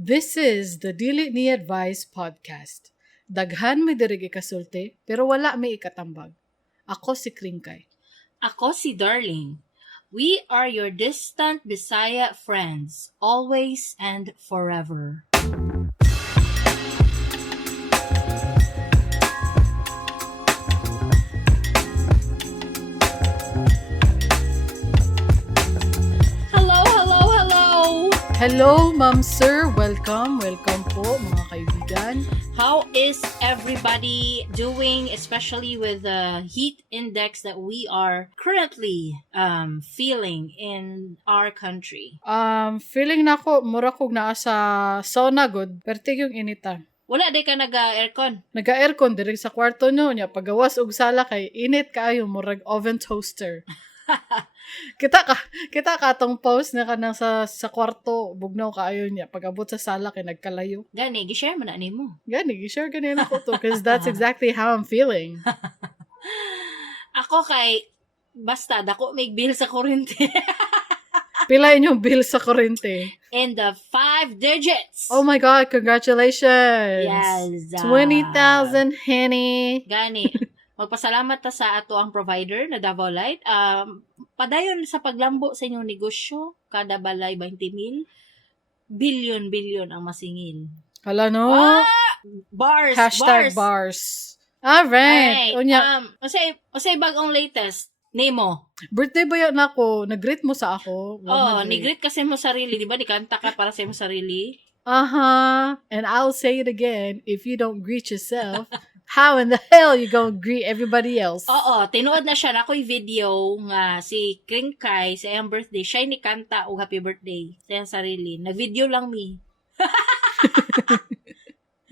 This is the Dili Ni Advice podcast. Daghan may diri ikasulti, pero wala may ikatambag. Ako si Kringkay. Ako si Darling. We are your distant Bisaya friends, always and forever. Hello, Ma'am Sir. Welcome po mga kaibigan. How is everybody doing, especially with the heat index that we are currently feeling in our country? Feeling na ako, mura kog naa sa sauna good, pertig yung inita. Wala day ka naga-aircon? Naga-aircon diri sa kwarto nyo niya. Pagawas og sala kay init kaayo murag oven toaster. kita ka tong post na kanang sa kwarto bugnaw kaayo niya pag-abot sa sala kay nagkalayo. Gani, gi-share man na nimo. Gani, gi-share gani na ko to because that's exactly how I'm feeling. Ako kay basta dako may bill sa kuryente. Pila inyong bill sa kuryente? In the 5 digits. Oh my God, congratulations. Yes. 20,000 henny. Gani. Magpasalamat ta sa ato ang provider na Davao Light. Padayon sa paglambo sa inyong negosyo, kada balay 20,000, bilyon ang masingil. Hala no? Bars. #bars. Alright. Unya. Usay bagong latest. Nemo. Birthday ba yan ako? Nag-greet mo sa ako? Ni-greet kasi mo sarili. Di ba? Nikanta ka para sa mo sarili. And I'll say it again. If you don't greet yourself, how in the hell you gonna greet everybody else? Tinuod na siya na ako'y video nga si Kringkay sa iyang birthday. Siya ni kanta og happy birthday sa iyang sarili. Nag-video lang mi.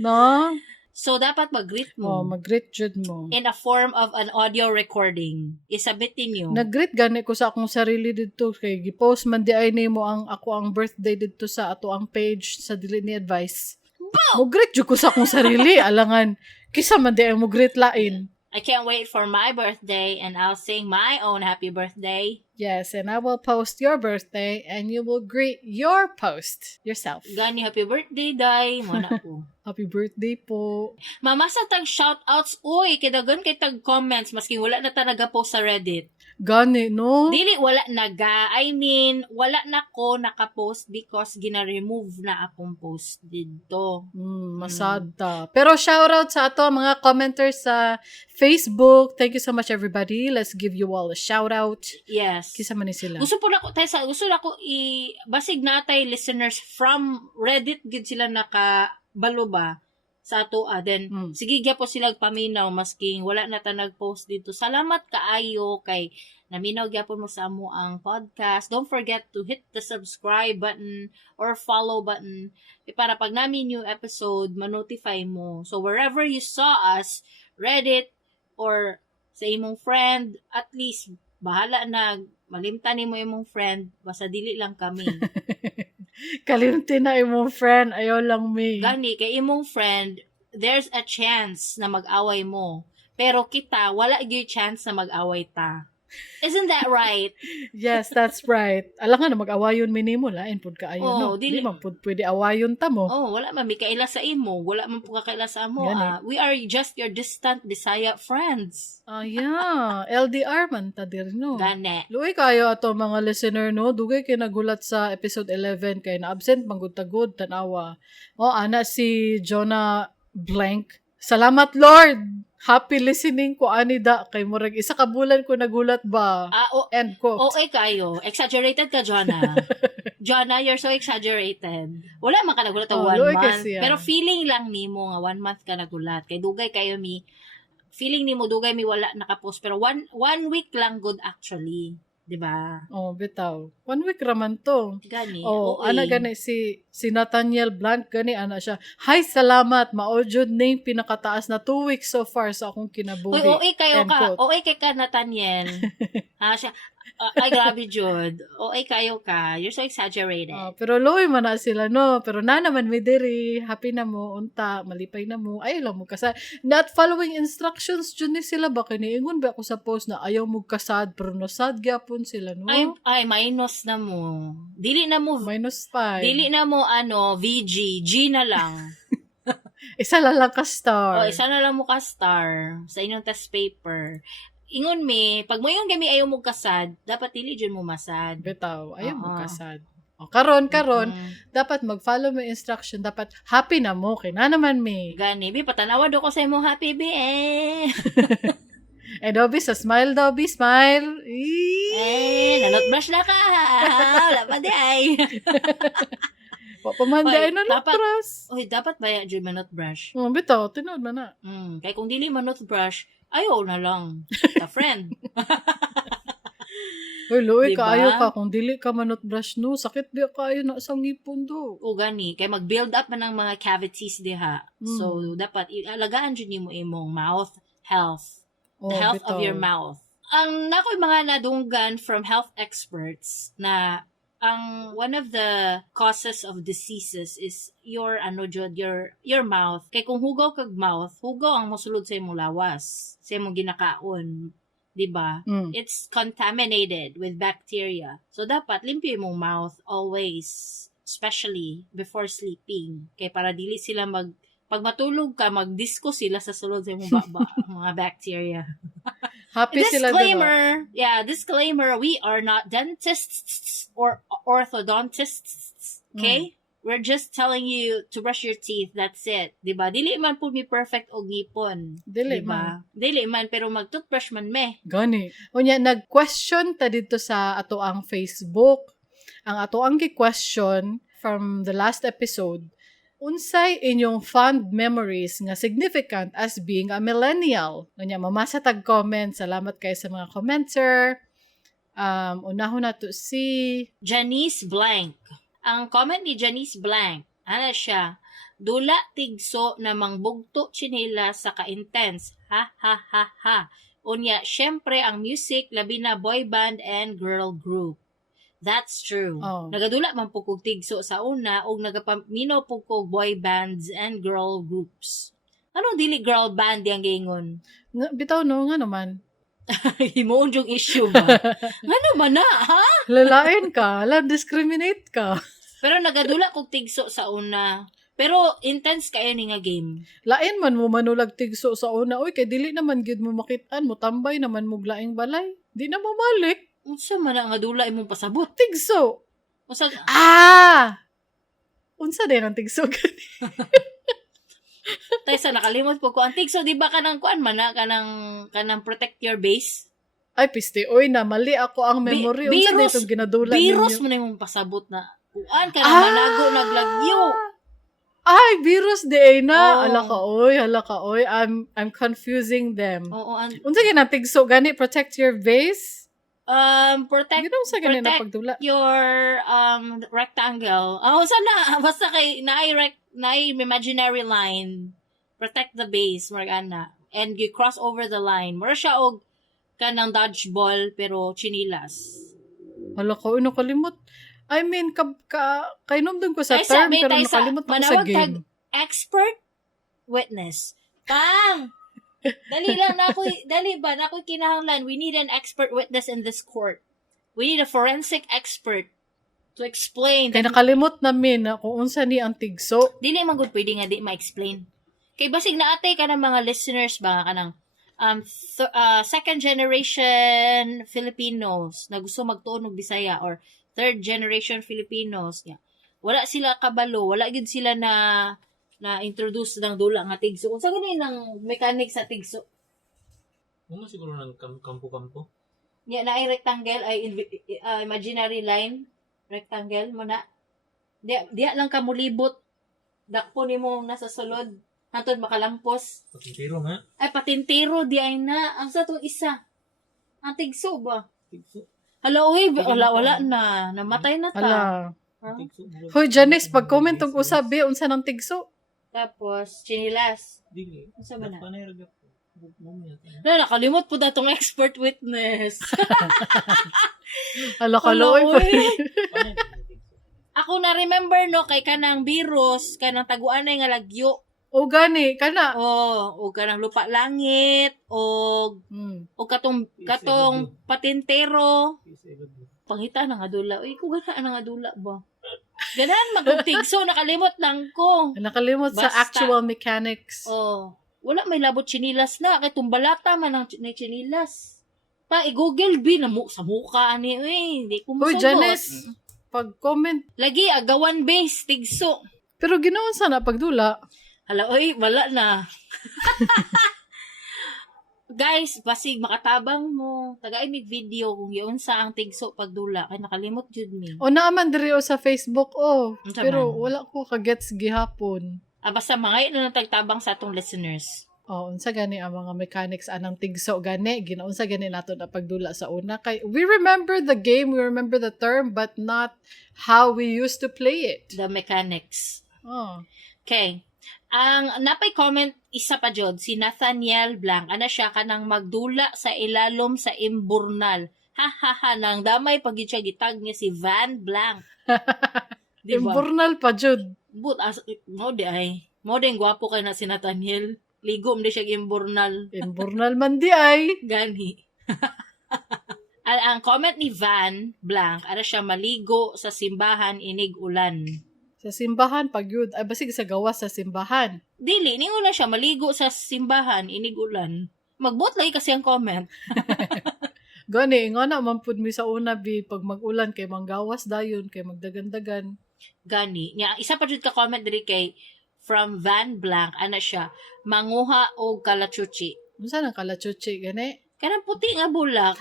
No? So, dapat mag-greet mo. Mag-greet jud mo. In a form of an audio recording. Isabitin nyo. Nag-greet gani ko sa akong sarili dito. Kay gipost man di ay nimo ako ang birthday dito sa ato ang page sa Dili Ni Advice. Mo-greet jud ko sa akong sarili. Alangan. Kisa man di ay mo-greet lain. I can't wait for my birthday and I'll sing my own happy birthday. Yes, and I will post your birthday and you will greet your post yourself. Gani, happy birthday, Day. Muna po. Happy birthday po. Mamasa tag shoutouts. Uy, kidagan kay tag comments maski wala na ta nag-post sa Reddit. Gani, no? Dili, wala wala na ko naka-post because gina-remove na akong post dito. Masad ta. Pero shoutout sa ato mga commenters sa Facebook. Thank you so much everybody. Let's give you all a shoutout. Yes. Kisa man ni sila. Gusto na ko basig natay listeners from Reddit gid sila nakabalo ba sa ato then sige gyapon sila paminaw maski wala na ta nag-post dito. Salamat kaayo kay naminaw gyapon mo sa amo ang podcast. Don't forget to hit the subscribe button or follow button para pag namin new episode ma-notify mo. So wherever you saw us, Reddit or sa imong friend, at least bahala na malimtan nimo imong friend, basta dili lang kami. Kalimti na imong friend, ayaw lang me. Gani, kay imong friend, there's a chance na mag-away mo. Pero kita, wala gyud chance na mag-away ta. Isn't that right? Yes, that's right. Alam nga na mag-awayon minimo lain pud kaayo no. Dili man pud pwede awayon ta mo. Wala man mi kaila sa imo, wala man pud kaila sa amo. We are just your distant Bisaya friends. Yeah, LDR man ta dir no. Gani. Luoy kayo ato mga listener no, dugay kay nagulat sa episode 11 kay na absent manggod tagod tanawa. Ana si Jonah Blank. Salamat Lord. Happy listening ko anida kay murag isa ka bulan ko nagulat ba. End quote. Okay kayo. Exaggerated ka, Jonah. Jonah, you're so exaggerated. Wala man ka nagulat 1 month. Pero feeling lang nimo nga 1 month ka nagulat. Kay dugay kayo mi. Feeling nimo dugay mi wala nakapost pero one week lang good actually. Diba? Bitaw. 1 week raman to. Gani. Ana gani si Nathaniel Blanc gani ana siya. Hi, salamat. Maojud ning pinakataas na 2 weeks so far sa akong kinabuhi. Okay kay ka Nathaniel. Siya. Ay, grabe, Jud. O, ay, kayo ka. You're so exaggerated. Pero loy man na sila, no? Pero na naman may diri, happy na mo, unta, malipay na mo, ayaw lang mo kasad. Not following instructions, dyan ni sila ba? Kiniingon ba ako sa post na ayaw mo kasad, pero nasad gyapon sila, no? Ay, minus na mo. Dili na mo, -5. dili na mo, VG. G na lang. Isa lang ka star. Isa na lang mo ka star sa inyong test paper. Ingon mi, pag mo yung gami ayaw mo kasad, dapat dili dyan mo masad. Bitaw, ayaw mo kasad. Karon, dapat mag-follow mo instruction, dapat happy na mo, kaya na naman mi. Gani, bi, patanawa do ko sa imo happy, bi, Dobby, sa smile, Dobby, smile. Nanot brush na ka. Wala pa di ay. Papamanday na notbrush. Dapat ba dyan manot brush? Bitaw, tinood man na. Kaya kung dili manot brush, ayaw na lang. Ka friend. Loy, diba? Kaayo ka. Kung dili ka manot brush, no, sakit ba kaayo na sa ngipon do. O gani. Kaya mag-build up man ng mga cavities diha. So, dapat, alagaan dyan mo imong mouth health. The health of your mouth. Ang nakoy mga nadunggan from health experts na one of the causes of diseases is your mouth. Kay kung hugaw kag mouth, hugaw ang mosulod sa imong lawas, sa imong ginakaon, di ba? It's contaminated with bacteria. So dapat limpyo imong mouth always, especially before sleeping. Kay para dili sila pag matulog ka, magdisco sila sa sulod sa imong mga bacteria. Happy sila, disclaimer, diba? Yeah, disclaimer, we are not dentists or orthodontists, okay? We're just telling you to brush your teeth, that's it. Diba? Dili man po mi perfect og ngipon. Dili diba? Dili man, pero mag-toothbrush man me. Gani. Unya, nag-question ta dito sa ato ang Facebook. Ang ato ang gi-question from the last episode, unsay inyong fond memories nga significant as being a millennial? Unya, mamasa tag comment. Salamat kayo sa mga commenter. Unahon na to si Janice Blank. Ang comment ni Janice Blank, ano siya? Dula tigso na mangbugto chinela sa ka-intense. Ha ha ha ha. Unya, syempre ang music labi na boy band and girl group. That's true. Nagadula man po kog tigso sa una o nagapaminaw po kog boy bands and girl groups. Ano dili girl band yang gingon? Bitaw no, nga naman. Himuon yung issue ba? Nga naman na, ha? Lalain ka, discriminate ka. Pero nagadula kog tigso sa una. Pero intense kayo ni nga game. Lain man mo manulag tigso sa una. Uy, kay dili naman gid mo makitaan mo, tambay naman mo glaing balay. Di na mamalik. Unsa man nga dula imong pasabot? Tigso. Unsa? Unsa din ang tigso gani? Tay sa nakalimot po ko ang tigso, di ba kanang kuan man na kanang protect your base? Ay piste, oy na mali ako ang memory. Unsa din itong ginadula ninyo? Virus mo na imong pasabot na. Kuan ka na manago naglagyo. Ay, virus di na. Hala ka oy. I'm confusing them. Unsa gina tigso gani protect your base? Protect your rectangle. Sana basta kay naay imaginary line. Protect the base margana and you cross over the line. Mura siya og kanang dodgeball pero chinilas. Hala ka oy nakalimot. I mean kainumdum ko sa term pero nakalimot ako sa game. Expert witness. Pang dali ba na ako kinahanglan, we need an expert witness in this court. We need a forensic expert to explain. Kaya nakalimot namin na kung unsa ni ang tigso. Dili man gud pwede nga di ma-explain. Kay basig naatay ka ng mga listeners ba kanang second generation Filipinos na gusto magtuon og Bisaya or third generation Filipinos. Yeah. Wala sila kabalo, wala gid sila na introduce ng dula nga tigso. Unsa gani nang mechanic sa tigso? Mo siguro ng kampo-kampo. Ya na ay rectangle ay imaginary line, rectangle mo na. Diya lang ka mulibot. Dakpo nimo nasa sulod. Hantod makalampos. Patintero nga. Ay patintero di ay na. Ang sa to isa. Ang tigso ba? Tigso. Hala, uy, wala na. Namatay na ta. Hala. Hoy, Janice, pag-comment ang usabi, unsa ng tigso? Tapos, chinilas. Dili. Unsa man na? Na, nakalimot po na tong expert witness. Alakaloy pa. Ako na remember no, kay kanang virus, kanang taguan na nga lagyo. O gani, kana. O kanang lupa langit, o katong patintero. Pangita na nga dula. Uy, kung gana na nga dula ba? Ganahan magugtigso, nakalimot lang ko. Nakalimot sa Basta. actual mechanics. Wala may labot chinilas na. Kay tumbalata man ang chinilas. Pa, i-google B na sa mukha ni. Hindi ko Uy, musugot. Janice, pag-comment. Lagi, agawan base, tigso. Pero ginoon sana pagdula. Hala, wala na. Guys, basig makatabang mo. Tagay mig video kung yun sa ang tigso pagdula. Kay nakalimot jud mi. O naaman diri o sa Facebook, Unsa pero man? wala ko kagets gihapon. Basta mga na tagtabang sa atong listeners. Unsa gani ang mga mechanics anang tigso gani, ginaunsa gani nato na pagdula sa una kay we remember the game, we remember the term, but not how we used to play it. The mechanics. Oh. Okay. Ang napay comment isa pa jud si Nathaniel Blanc. Ana siya kanang magdula sa ilalom sa imburnal. Ha ha ha nang damay pag siya gitag niya si Van Blanc. Diba? Imburnal pa jud. But mo di ay. Mo din gwapo kay na si Nathaniel. Ligom di siya imburnal. Imburnal man di ay. Gani. Ang comment ni Van Blanc, ara siya maligo sa simbahan inig ulan. Sa simbahan pag yun, ay basig sa gawas sa simbahan. Dili, ningon na siya maligo sa simbahan inig ulan. Magbot lagi kasi ang comment. Gani, nga na mampud mi sa una bi pag mag-ulan kay manggawas dayon kay magdagan-dagan. Gani. Nya, isa pa jud ka comment diri kay from Van Blanc, ana siya, manguha og kalachuchi. Unsa nang kalachuchi gani? Kanang puti nga bulak.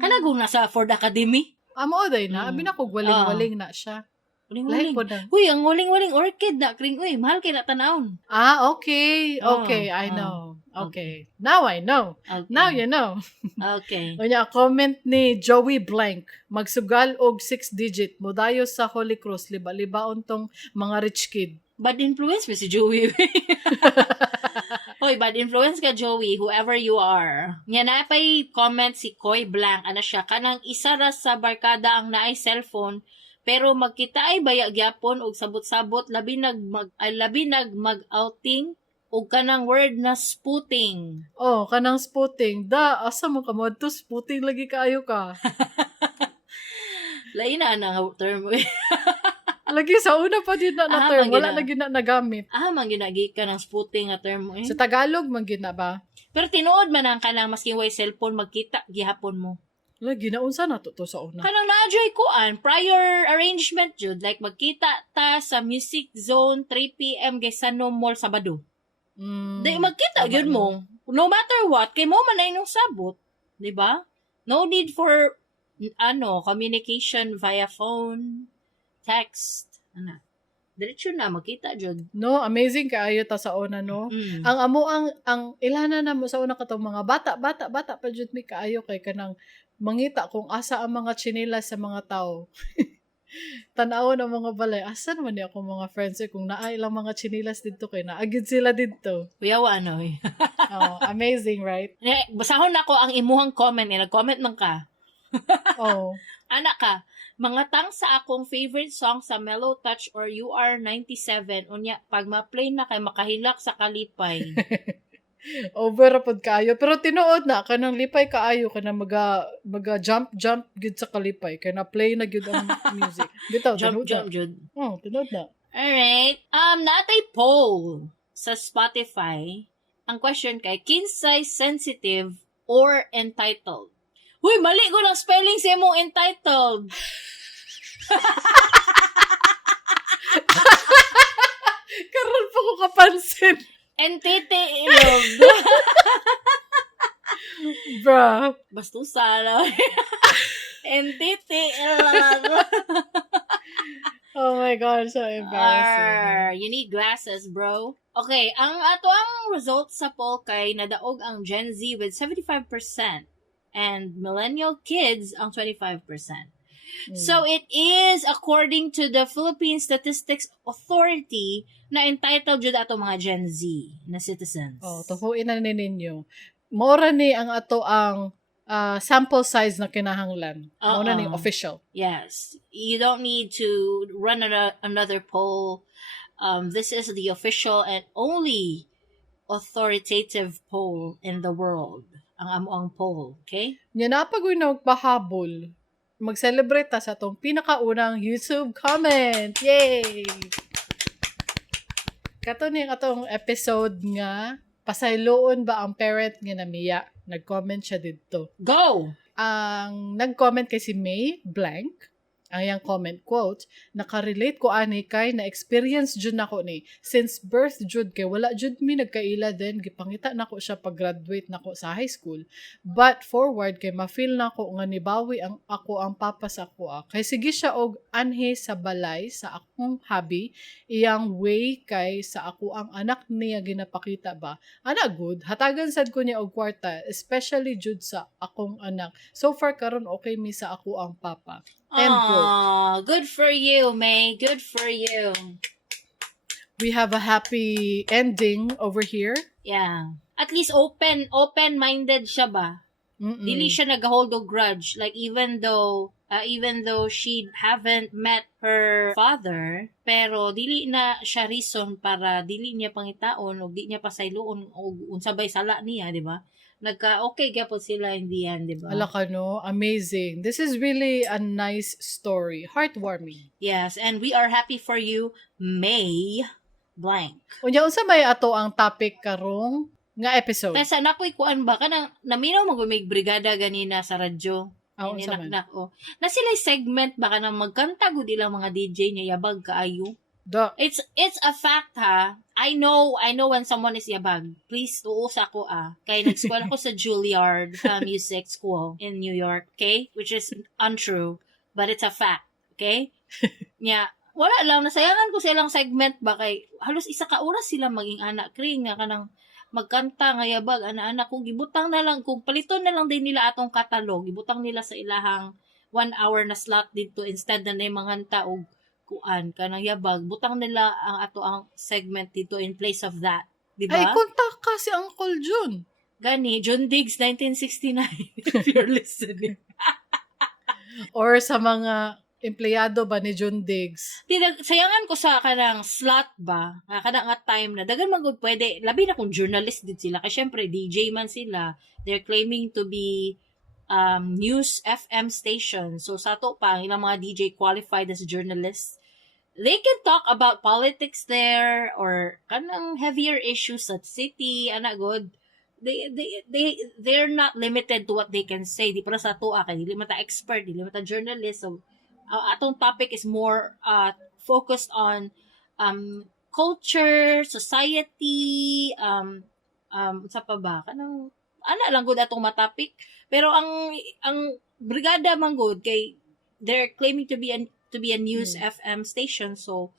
Kanagong nasa Ford Academy. Amo day na, abi na kog waling-waling na siya. Lahi Uling-uling. po na. Uy, ang uling-uling orchid na. Kring, uy, mahal kay na tanawon. Okay. Okay, I know. Okay. Now I know. Okay. Now you know. Okay. Unya, comment ni Joey Blank. Magsugal og 6-digit. Mudayo sa Holy Cross. Liba-libaon tong mga rich kid. Bad influence ba si Joey? Hoy, bad influence ka, Joey, whoever you are. Nga na pa'y comment si Koy Blanc. Ano siya, kanang isa ra sa barkada ang naay cellphone, pero magkita ay baya gyapon og sabot-sabot labi nag mag-outing og kanang word na spooting. Kanang spooting. Asa mo ka mo? To spooting lagi kaayo ka. Lain na ang term. Lagi sa una pa din na term. Wala lagi na nagamit. Man ginagi ka ng spooting nga term mo. Sa Tagalog, man gina ba? Pero tinuod man ang kanang maski way cellphone magkita gihapon mo. Lagi na unsa na to sa una. Kanang na-enjoy ko prior arrangement jud like magkita ta sa Music Zone 3 PM Gaisano Mall Sabado. Di magkita gyud mo. No matter what, kay mo man ay nung sabot, di ba? No need for communication via phone, text, diretso na magkita jud. No, amazing kaayo ta sa una, no? Ang amo ang ilana na mo sa una katong mga bata pa jud mi kaayo kay kanang mangita kung asa ang mga tsinelas sa mga tao. Tanaw ng mga balay. Asa naman niya akong mga friends kung naa ilang mga tsinelas dito kay naagid sila dito. Kuyawa Amazing, right? Basahon ako ang imuhang comment, nag-comment man ka. Anak ka, mga tang sa akong favorite song sa Mellow Touch or UR97 unya pag ma-play na kay makahilak sa kalipay. Over pod kaayo pero tinuod na kanang lipay kaayo kana maga jump gid sa kalipay kay na play na gid ang music. Bitaw jump jud. Tinuod na. Alright. Natay poll sa Spotify. Ang question kay kinsay sensitive or entitled? Huy, mali ko ng spelling sa mo entitled. Karon pa ko kapansin. Entity ilog. Bruh. Bastusa lang. Entity ilog. Oh my God, so embarrassing. You need glasses, bro. Okay, ang ato ang results sa poll kay nadaog ang Gen Z with 75% and millennial kids ang 25%. So it is according to the Philippine Statistics Authority na entitled jud ato mga Gen Z na citizens. Tuhuin na ninyo. Mora ni ang ato ang sample size na kinahanglan. Mora ni official. Yes. You don't need to run another poll. This is the official and only authoritative poll in the world. Ang amuang poll, okay? Nya napagoy na magpahabol. Mag-celebrate ta sa atong pinakaunang YouTube comment. Yay! Kato ni atong episode nga pasayloon ba ang parent nga namiya? Nag-comment siya dito. Go! Ang nag-comment kay si May Blank, ang iyang comment quote, nakarelate ko ani kay na experience jud nako ni since birth jud kay wala jud mi nagkaila din gipangita nako siya pag graduate nako sa high school, but forward kay ma-feel nako nga nibawi ang ako ang papa sa ako kay sige siya og anhe sa balay sa akong hobby iyang way kay sa ako ang anak niya ginapakita ba ana good hatagan sad ko niya og kwarta especially jud sa akong anak so far karon okay mi sa ako ang papa. End quote. Good for you, May. Good for you. We have a happy ending over here. Yeah. At least open-minded siya ba? Dili siya nag-hold og grudge. Like even though she haven't met her father, pero dili na siya reason para dili niya pangitaon o di niya pasayloon o unsabay sala niya, di ba? Nagka-okay gyapon sila in the end, di ba? Ala ka no, amazing. This is really a nice story. Heartwarming. Yes, and we are happy for you, May Blank. Unya unsa may ato ang topic karong nga episode? Kaya sana ko'y kuan ba? Kanang naminaw mag-umig brigada ganina sa radyo. Unsa man? Na sila'y segment ba kanang magkanta gud ilang mga DJ niya yabag kaayo? It's a fact ha. I know when someone is yabag. Please tuusa ko kay nag-school ako sa Juilliard Music School in New York, okay? Which is untrue, but it's a fact, okay? Yeah, wala lang nasayangan ko sa ilang segment ba kay halos isa ka oras sila maging anak kring nga kanang magkanta nga yabag ana-anak kung gibutang na lang kung paliton na lang din nila atong katalog, gibutang nila sa ilahang 1 hour na slot dito instead na manganta og kuan kanang yabag butang nila ang ato ang segment dito in place of that, di ba? Ay kontak ka si Uncle Jun. Gani John Diggs 1969 if you're listening. Or sa mga empleyado ba ni John Diggs. Sayangan ko sa kanang slot ba kanang nga time na dagan magud pwede labi na kung journalist din sila kasi syempre DJ man sila, they're claiming to be news FM station. So sa to pa ilang mga DJ qualified as journalists, they can talk about politics there or kanang heavier issues at city ana good. They're not limited to what they can say. Di para sa to kay dili man ta expert, dili man ta journalist. So atong topic is more focused on culture, society, sa pa ba kanang ana lang gud atong matapik. Pero ang brigada man gud kay they're claiming to be a news FM station, so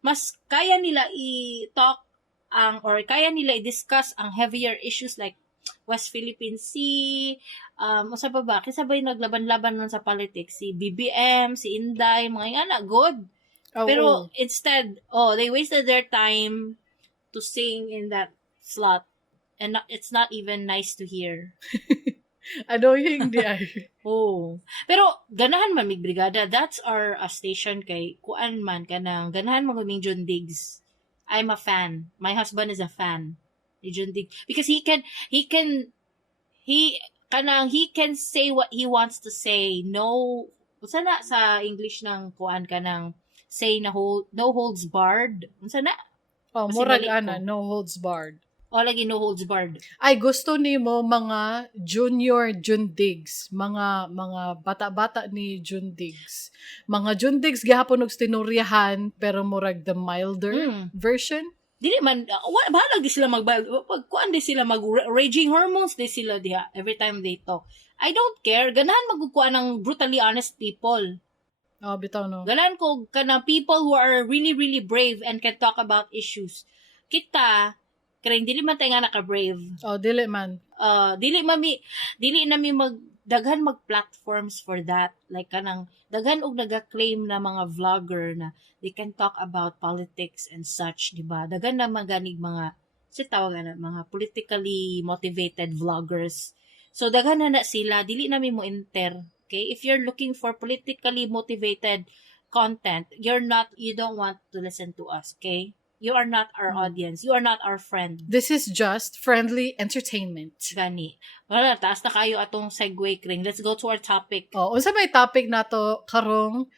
mas kaya nila i-talk or kaya nila i-discuss ang heavier issues like West Philippine Sea, sa pa ba kisabay naglaban-laban nun sa politics si BBM, si Inday, mga ana good. Pero instead, they wasted their time to sing in that slot and it's not even nice to hear. Annoying di ay. Pero ganahan man mig brigada. That's our station kay kuan man kanang ganahan man guming John Diggs. I'm a fan. My husband is a fan ni John Diggs because he can say what he wants to say. No, unsa na sa English ng kuan kanang say na no holds barred. Unsa na? Murag ana, no holds barred. Lagi no holds barred. Ay, gusto ni mo mga junior Jun Diggs, mga bata-bata ni Jun Diggs. Mga Jun Diggs gihapon og tinuryahan pero murag the milder version. Dili man bahala di sila kuan di sila mag raging hormones di sila diha every time they talk. I don't care. Ganahan magkuan ng brutally honest people. Bitaw no. Ganahan ko kanang people who are really really brave and can talk about issues. Kita kaya dili man tayo nga naka-brave. Dili man. Dili nami daghan mag-platforms for that. Like kanang, daghan og naga-claim na mga vlogger na they can talk about politics and such, di ba? Daghan na maganig mga, tawagan na, mga politically motivated vloggers. So, daghan na sila, dili namin mo enter. Okay? If you're looking for politically motivated content, you don't want to listen to us. Okay? You are not our audience. You are not our friend. This is just friendly entertainment. Gani. Wala, taas na kayo atong segue, Kring. Let's go to our topic. Unsa may topic nato karon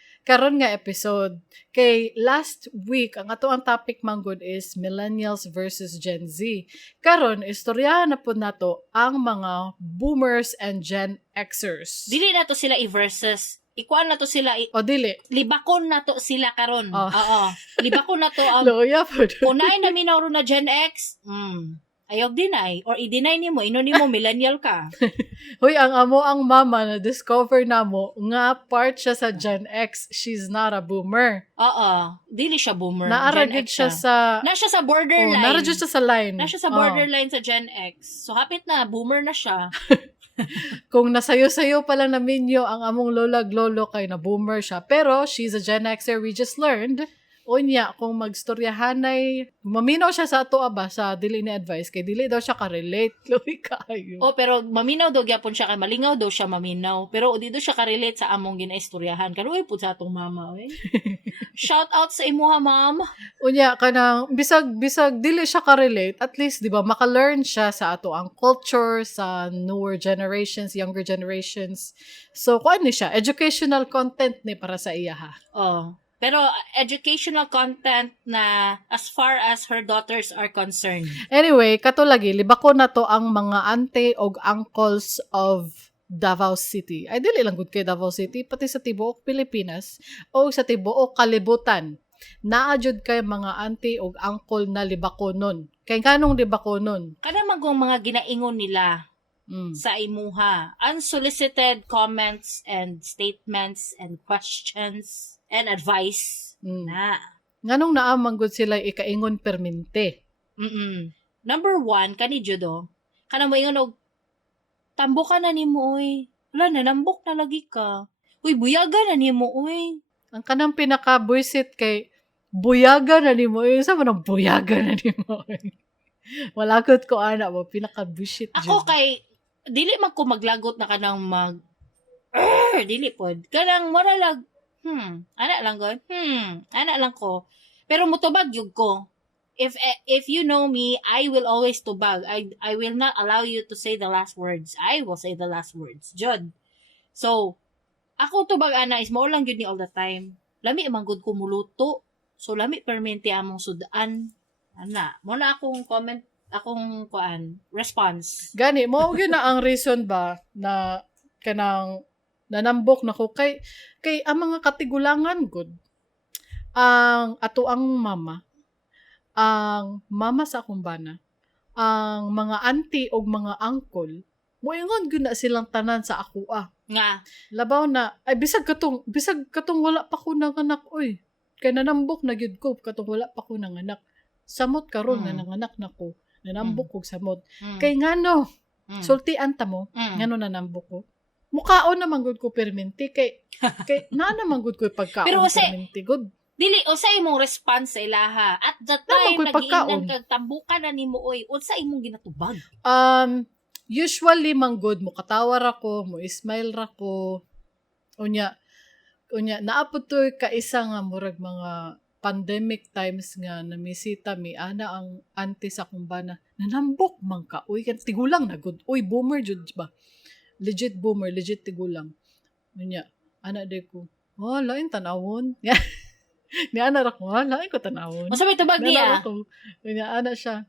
nga episode. Kay last week ang ato ang topic manggod is millennials versus Gen Z. Karon istoryahan na pud nato ang mga boomers and Gen Xers. Dili na to sila i-versus. Ikuan na to sila, Dili. libakon na to sila karon. Oh. Oo. Libakon na to ang Loya po. unay na minaw na Gen X. Ayog deny or i-deny nimo ino nimo millennial ka. Hoy, ang amo ang mama na discover namo nga part siya sa Gen X. She's not a boomer. Oo. Dili siya boomer. Naaragid Gen X siya sa na siya sa borderline. naaragid siya sa line. Na siya sa borderline sa Gen X. So hapit na boomer na siya. Kung nasayo-sayo pala na minyo ang among lola-lolo kay na boomer siya. Pero she's a Gen Xer, we just learned. Unya, kung magstoryahanay, maminaw siya sa ato aba sa dili ni advice kay dili daw siya ka-relate. Luwi kayo. Pero maminaw daw gyapon siya kay malingaw daw siya maminaw. Pero di daw siya ka-relate sa among ginaistoryahan. Kaluoy pud sa atong mama, oy. Shout out sa imuha, ma'am. Unya, kanang bisag dili siya ka-relate, at least 'di ba maka-learn siya sa ato ang culture sa newer generations, younger generations. So, kuan ni siya, educational content ni para sa iya ha. Pero educational content na as far as her daughters are concerned. Anyway, kato lagi libako na to ang mga auntie og uncles of Davao City. Ay dili lang gud kay Davao City, pati sa tibuok Pilipinas o sa tibuok kalibutan. Naa jud kay mga auntie og uncle na libakonon. Kay kanong libakonon? Kada man kung mga ginaingon nila sa imuha, unsolicited comments and statements and questions and advice na. Nganong naamang gud sila ikaingon permente. Number 1, kani judo. Kana mo ingon og tambo ka na nimo oy. Wala na nambok na lagi ka. Uy, buyaga na nimo oy. Ang kanang pinaka-buisit kay buyaga na nimo. Sa man ang buyaga na nimo. Wala gud ko ana mo pinaka-buisit. Ako kay dili man ko maglagot na kanang dili pod. Kanang moralag ana lang ko. Pero mutubag yug ko. If you know me, I will always tubag. I will not allow you to say the last words. I will say the last words. Jud. So, ako tubag ana is mo lang yun ni all the time. Lami man gud ko muluto. So, lami permente among sudan. Ana, mo na akong comment, akong response. Gani, mo yun na ang reason ba na kanang nanambok na ko kay ang mga katigulangan good. Ang ato ang mama sa akong bana, ang mga auntie o mga uncle, moingon gyud na silang tanan sa ako Nga. Labaw na, ay bisag katong wala pa ko ng anak, oy. Kay nanambok na gyud ko, katong wala pa ko ng anak. Samot karon nga nanganak na ko, nanambok kog samot. Kay ngano, sultian ta mo, ngano nanambok ko. Mukhaon naman gud ko perminti, kay na naman gud ko pagkaon pero perminti gud. Dili, usa imong response sa ilaha. At that time, pagkaon. kag tambukan na nimo oy, unsa imong ginatubag? Usually manggod mo katawar ako, mo smile ra ko. Unya naapod to ka isa nga murag mga pandemic times nga namisita mi ana ang auntie sa kumbana. Nanambok man ka. Uy, tigulang na good. Uy, boomer jud ba? Legit boomer, legit tigulang. Unya, ana de ko. Lain tanawon. Ni ana ra ko, lain ko tanawon. Unsa may tubag niya? Unya ana siya.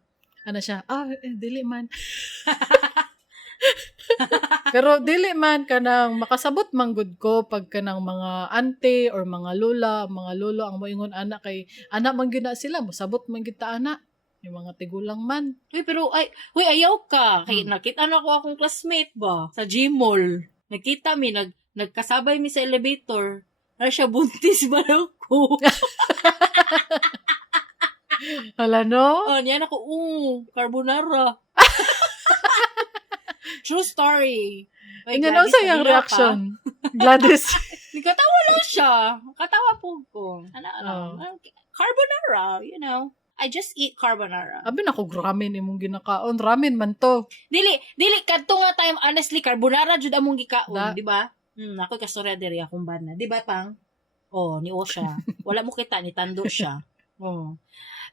Dili man. Pero dili man kanang makasabot man gud ko pag kanang mga auntie or mga lola, mga lolo ang moingon ana kay ana man gyud na sila, mosabot man gyud ta ana. Yung mga tigulang man. Uy, pero ayaw ka. Kay nakita na ko akong classmate ba sa Gmall. Nakita mi nagkasabay mi sa elevator. Ano siya buntis ba ko? Hala no? Niyan ako, carbonara. True story. Ay, Ingano Gladys, sa iyang nahila ka. reaction? Gladys. Katawa lang siya. Katawa po ko. Oh. Carbonara, you know. I just eat carbonara. Abi na ko, ramen imong ginakaon. Ramen man to. Dili, kadto nga time, honestly, carbonara jud among gikaon, Da. di ba? Ako kastorya diri akong bana. Di ba, pang? Oh, ni O siya. Wala mo kita, ni Tando siya. Oh.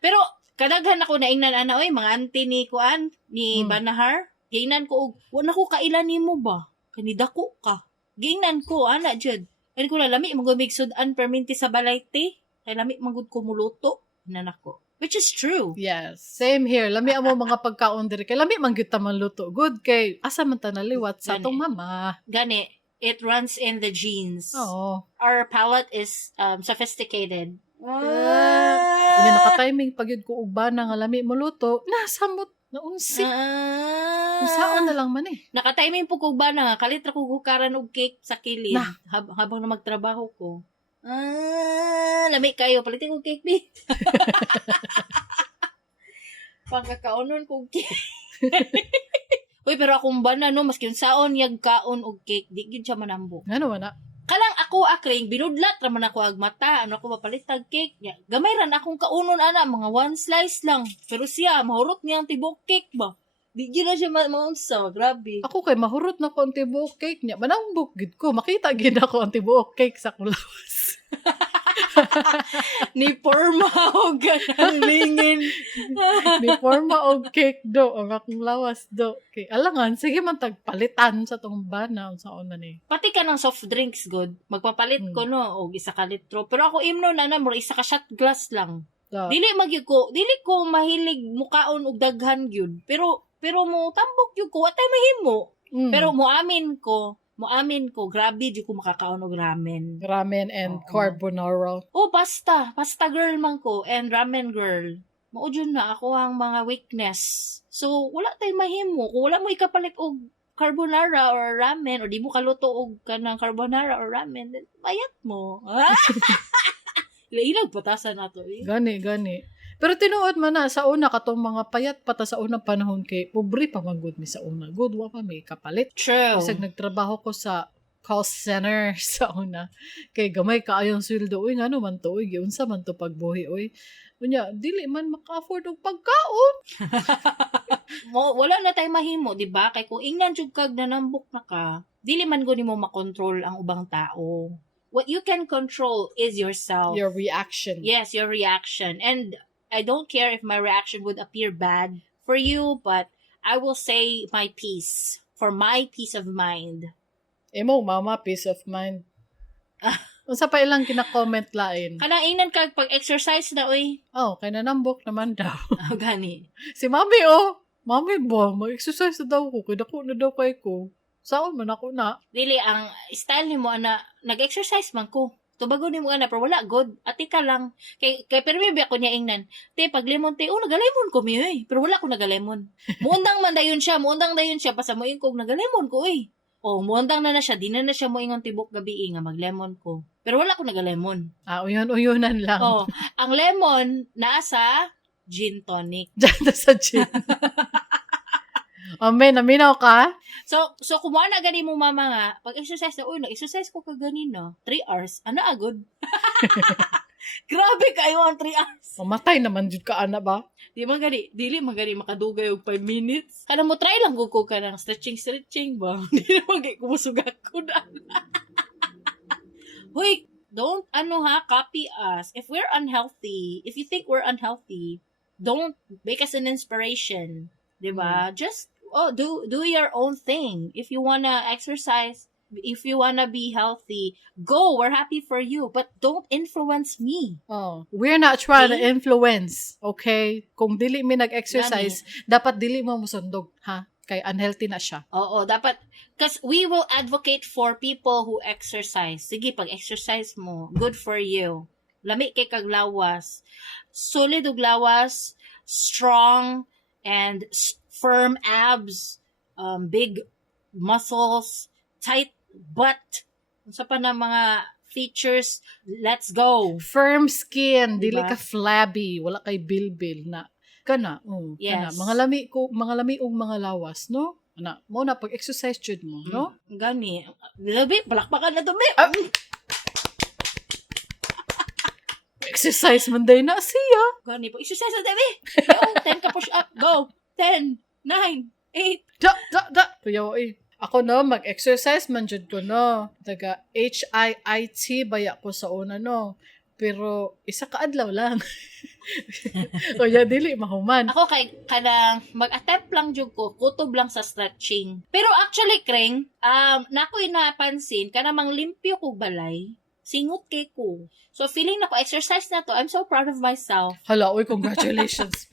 Pero, kadaghan ako naingnan, oy, mga auntie ni Kuan, ni Banahar, giingnan ko, wala ko kailan nimo ba? Kanidako ka. Giingnan ko, ana, jud. Kani ko na, lami, magumig sudan perminti sa balay, te. Kaya lami, magud ko muluto. Nanak ko. Which is true. Yes. Same here. Lami mo mga pagkaon diri. Kay lami man gyud ta man luto. Good kay asa man ta naliwat sa Gani. atong mama. Gani, it runs in the genes. Oo. Our palate is sophisticated. Hindi naka-timing pag yun ko ubana nga lami mo luto. Nasamot na unsi. Usaon na lang man eh. Naka-timing po ko ba na kalitra ko gukaran og cake sa kilid Na. habang na magtrabaho ko. Lami kayo palitin ko cake bi. Pagkakaunon ko cake. Uy, pero akong bana no maski unsaon yag kaon og cake di gid siya manambok. Ano man na? Kalang ako akring binudlat raman ako ag mata ano ako mapalitag cake niya. Gamay ran akong kaunon ana mga one slice lang. Pero siya mahurot niya ang tibok cake ba. Di gid na siya maunsa, grabe. Ako kay mahurot na ko ang tibuok cake niya. Manambok gid ko. Makita gid ako ang tibuok cake sa kulawas. Ni porma og ganang lingin. Ni forma og cake do. Ang akong lawas do. Kay alangan, sige man tagpalitan sa tong bana. Unsaon na ni. Pati ka ng soft drinks, good. Magpapalit ko, no, og isa ka litro. Pero ako imno na mo, isa ka shot glass lang. Da. Dili ko mahilig mukaon og daghan gyud. Pero mo tambok gyud ko, watay mahimo. Pero muamin ko, grabe di ko makakaon og ramen. Ramen and Oo. carbonara. Oh, pasta girl man ko and ramen girl. Mao jud na ako ang mga weakness. So wala tay mahimo kung wala mo ikapalit og carbonara or ramen or di mo kaluto og kanang carbonara or ramen, then bayat mo. Ilag patasan nato eh. Gani. Pero tinuod man na sa una katong mga payat pata sa unang panahon kay pobre pa man gud mi sa una. Good wa pa may kapalit. True. Kasi nagtrabaho ko sa call center sa una. Kay gamay kaayong sweldo. Uy, ngano man to? Uy, giunsa man to pagbuhi. Uy, unya, dili man maka-afford og pagkaon. Wala na tay mahimo, di ba? Kay kung ingnan jud kag nanambok na ka, dili man gud nimo makontrol ang ubang tao. What you can control is yourself. Your reaction. Yes, your reaction. And I don't care if my reaction would appear bad for you, but I will say my piece for my peace of mind. Imo, mama, peace of mind. Unsa pa ilang kina-comment lain? Kanang ingnan kag pag-exercise na, oy. Oh, kay nanambok naman daw. Gani. Si mami, oh. Mami ba, mag-exercise na daw ko. Kaya dako na daw kay ko. Saan man ako na? Dili, ang style ni mo, ana, nag-exercise man ko. Tubago ni mo, ana, pero wala, good. Ati ka lang. Kay pero may ako niya ingnan. Te, pag lemon, te, nagalemon ko, mi, pero wala ko nagalemon. Muundang man dayon siya, pasamuin ko, nagalemon ko, eh. Muundang na siya, di na siya moingon tibok gabi nga maglemon ko. Pero wala ko nagalemon. Uyon-uyonan lang. Ang lemon, nasa gin tonic. Diyan na sa gym. May naminaw ka? So kumuha na gani mo mama nga, pag-exercise na, nag-exercise ko kaganina, 3 hours, agod. Grabe kayo ang 3 hours. Mamatay naman jud ka ana ba? Dili man gani makadugay og 5 minutes. Kada mo try lang gud ko kanang stretching ba. Dili man gay kumusugak ko na. Hoy, don't copy us. If we're unhealthy, if you think we're unhealthy, don't make us an inspiration. Diba? Just do your own thing. If you wanna exercise, if you wanna be healthy, go. We're happy for you. But don't influence me. We're not trying to See? influence. Okay? Kung dili mi nag-exercise, dapat dili mo musundog. Ha? Kay unhealthy na siya. Oo, dapat. Because we will advocate for people who exercise. Sige, pag-exercise mo, good for you. Lami kay kag lawas. Solid og lawas, strong, and firm abs, big muscles, tight butt. Unsa pa na mga features? Let's go. Firm skin, dili Diba? ka flabby, wala kay bilbil na. Kana, Yes. kana. Mga lami og mga lawas, no? Ana, mo na pag-exercise jud mo, no? Gani. Labi, palakpakan na to, be. Exercise man day na siya. Gani po. Exercise na, be. Yo, 10 ka push up. Go. 10, 9, 8. Da. Kuya, ako no, mag-exercise man jud ko no. Taga HIIT baya ko sa una no. Pero isa ka adlaw lang. Kuya, dili mahuman. Ako kay kanang mag-attempt lang jud ko, kutob lang sa stretching. Pero actually, Kreng, nako'y napansin, kanamang limpyo ko balay, singot kay ko. So, feeling na ko, exercise na to, I'm so proud of myself. Hala, uy, congratulations.